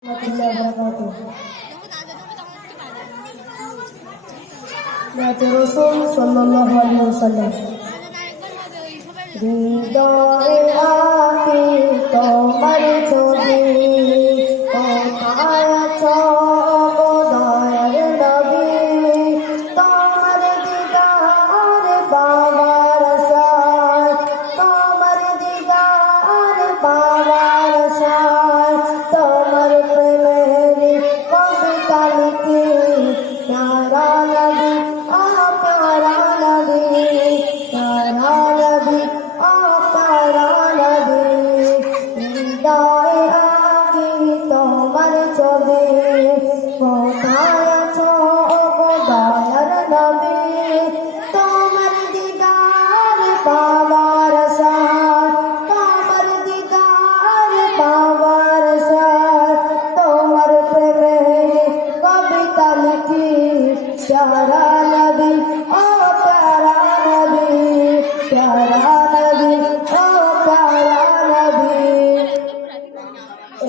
warahmatullahi wabarakatuh. Nabi Rasul sallallahu alaihi wasallam. Ridha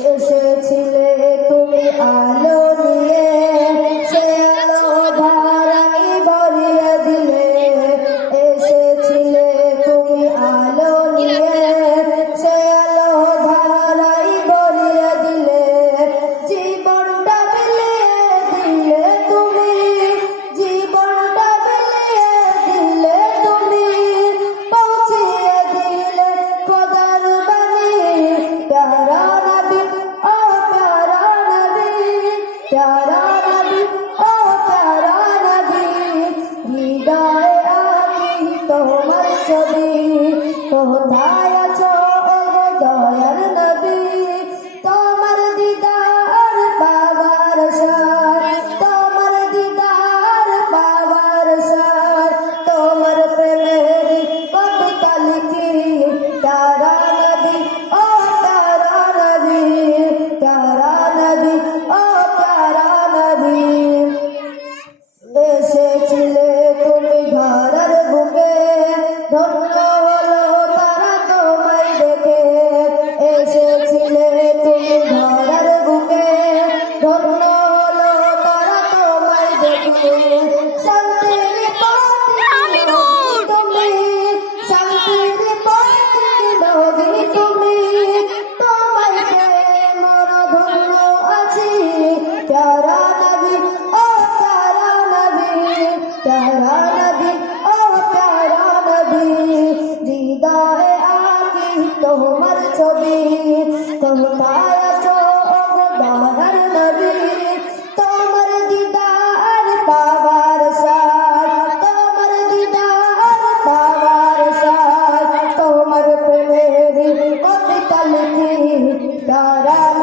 有些。प्यारा नदी ओ प्यारा नदी गाय आती तो मर सभी तो भाई प्यारा नबी ओ प्यारा नबी प्यारा नबी ओ प्यारा नबी दीदार आती तो मर छबी तुम तो पाया चो बाहर नबी Da-da-da.